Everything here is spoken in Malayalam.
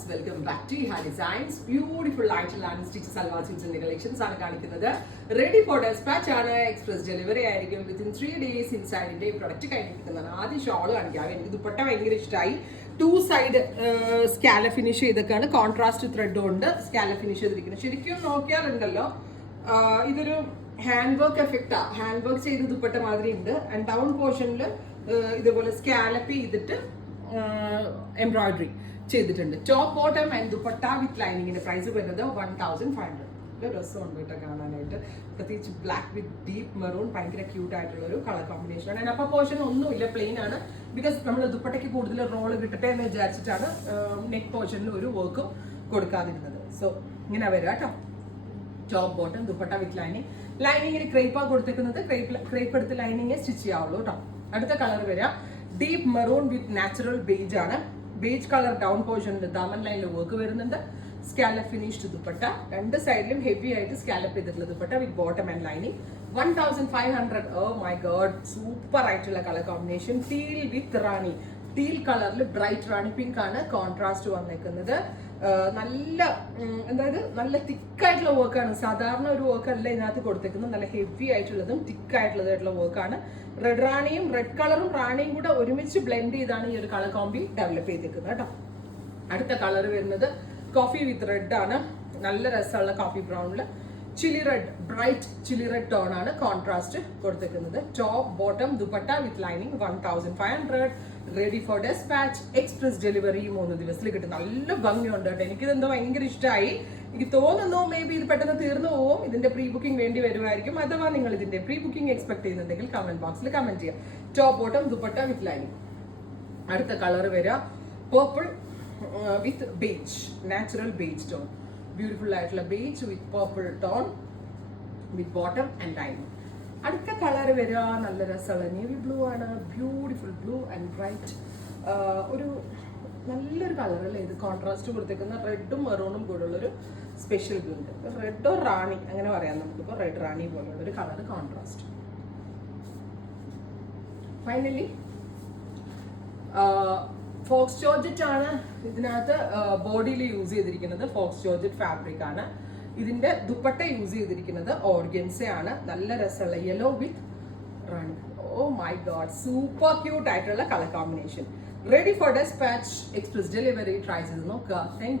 Viewers, welcome back to Iha designs. Beautiful ആയിട്ടുള്ള അൺസ്റ്റിച്ച് സൽവാർ സ്യൂട്ട്സിന്റെ കളക്ഷൻസ് ആണ് കാണിക്കുന്നത്. റെഡി ഫോർ ഡെസ്പാച്ച് ആണ്. എക്സ്പ്രസ് ഡെലിവറി ആയിരിക്കും. വിത്തിൻ 3 days ഇൻസൈഡിന്റെ പ്രൊഡക്റ്റ് കഴിഞ്ഞിരിക്കുന്നതാണ്. ആദ്യം ഷോള് കാണിക്കാം. എനിക്ക് ദുപ്പട്ട ഭയങ്കര ഇഷ്ടമായി. 2 സൈഡ് സ്കാല ഫിനിഷ് ചെയ്തൊക്കെയാണ്. കോൺട്രാസ്റ്റ് ത്രെഡ് കൊണ്ട് സ്കാല ഫിനിഷ് ചെയ്തിരിക്കുന്നത്. ശരിക്കും നോക്കിയാലുണ്ടല്ലോ ഇതൊരു ഹാൻഡ് വർക്ക് എഫക്റ്റാ. ഹാൻഡ് വർക്ക് ചെയ്ത് ദുപ്പട്ട മാതിരി ഉണ്ട്. ആൻഡ് ഡൗൺ പോർഷനിൽ ഇതുപോലെ സ്കാലപ്പ് ചെയ്തിട്ട് എംബ്രോയിഡറി ചെയ്തിട്ടുണ്ട്. Top bottom and dupatta with ലൈനിങ്ങിന്റെ പ്രൈസ് വരുന്നത് 1500. രസമുണ്ട് കേട്ടോ കാണാനായിട്ട്. പ്രത്യേകിച്ച് ബ്ലാക്ക് വിത്ത് ഡീപ്പ് മെറൂൺ. ഭയങ്കര ക്യൂട്ട് ആയിട്ടുള്ള ഒരു കളർ കോമ്പിനേഷൻ ആണ്. അപ്പൊ പോർഷൻ ഒന്നുമില്ല, പ്ലെയിൻ ആണ്. ബിക്കോസ് നമ്മൾ ദുപ്പട്ടയ്ക്ക് കൂടുതൽ റോള് കിട്ടട്ടെ എന്ന് വിചാരിച്ചിട്ടാണ് നെക്ക് പോർഷനിൽ ഒരു വർക്കും കൊടുക്കാതിരുന്നത്. സോ ഇങ്ങനെ വരിക കേട്ടോ. Top bottom dupatta with lining. ലൈനിങ്ങിന് ക്രേപ്പാ കൊടുത്തേക്കുന്നത്. ക്രേപ്പ് എടുത്ത് ലൈനിങ് സ്റ്റിച്ച് ചെയ്യാവുള്ളൂ കേട്ടോ. അടുത്ത കളർ വരിക deep maroon with natural beige ആണ്. ബേജ് കളർ ഡൗൺ പോർഷനിൽ ദാമൻ ലൈനിൽ വർക്ക് വരുന്നുണ്ട്. Scallop finished dupatta. രണ്ട് സൈഡിലും ഹെവി ആയിട്ട് സ്കാലപ്പ് ചെയ്തിട്ടുള്ള dupatta with bottom and lining. 1500. Oh my God, super ആയിട്ടുള്ള colour combination. Teal with rani. Teal കളറിൽ ബ്രൈറ്റ് റാണി പിങ്ക് ആണ് കോൺട്രാസ്റ്റ് വന്നേക്കുന്നത്. നല്ല നല്ല തിക്കായിട്ടുള്ള വർക്കാണ്. സാധാരണ ഒരു വർക്ക് അല്ല ഇതിനകത്ത് കൊടുത്തേക്കുന്നത്. നല്ല ഹെവി ആയിട്ടുള്ളതും തിക്കായിട്ടുള്ളതായിട്ടുള്ള വർക്കാണ്. റെഡ് റാണിയും റെഡ് കളറും റാണിയും കൂടെ ഒരുമിച്ച് ബ്ലെൻഡ് ചെയ്താണ് ഈ ഒരു കളർ കോമ്പി ഡെവലപ്പ് ചെയ്തേക്കുന്നത് കേട്ടോ. അടുത്ത കളർ വരുന്നത് കോഫി വിത്ത് റെഡ് ആണ്. നല്ല രസമുള്ള കോഫി ബ്രൗണില് chilli red, bright chilli red tone ആണ് കോൺട്രാസ്റ്റ് കൊടുത്തേക്കുന്നത്. Top bottom dupatta with lining 1500. Ready for dispatch. Express delivery 3 ദിവസത്തിൽ കിട്ടും. നല്ല ഭംഗിയുണ്ട് കേട്ടോ. എനിക്കിതെന്തോ ഭയങ്കര ഇഷ്ടമായി. എനിക്ക് തോന്നുന്നു മേ ബി ഇത് പെട്ടെന്ന് തീർന്നു പോകും. ഇതിന്റെ പ്രീ ബുക്കിംഗ് വേണ്ടി വരുമായിരിക്കും. അഥവാ നിങ്ങൾ ഇതിന്റെ പ്രീ ബുക്കിംഗ് എക്സ്പെക്ട് ചെയ്യുന്നുണ്ടെങ്കിൽ കമന്റ് ബോക്സിൽ കമന്റ് ചെയ്യാം. Top bottom dupatta with lining. അടുത്ത കളർ വരിക purple with beige, natural beige tone. Beautiful ആയിട്ടുള്ള beige with purple tone with bottom and lining. അടുത്ത കളർ വരിക നല്ല രസമുള്ള നേവി ബ്ലൂ ആണ്. Beautiful blue and bright. ഒരു നല്ലൊരു കളർ അല്ലേ ഇത്. കോൺട്രാസ്റ്റ് കൊടുത്തേക്കുന്ന റെഡും മെറൂണും കൂടെ ഉള്ളൊരു സ്പെഷ്യൽ ബ്ലൂ ഉണ്ട്. റെഡോ റാണി അങ്ങനെ പറയാം നമുക്കിപ്പോൾ. റെഡ് റാണി പോലെയുള്ള ഒരു colour contrast. Finally Fox georgette ആണ് ഇതിനകത്ത് ബോഡിയിൽ യൂസ് ചെയ്തിരിക്കുന്നത്. ഫോക്സ് ജോർജറ്റ് ഫാബ്രിക് ആണ്. ഇതിന്റെ ദുപ്പട്ട യൂസ് ചെയ്തിരിക്കുന്നത് ഓർഗൻസ ആണ്. നല്ല രസമുള്ള yellow with rani. Oh my God, super cute ആയിട്ടുള്ള colour combination. Ready for dispatch. Express delivery try ചെയ്ത് നോക്കുക. Thank U.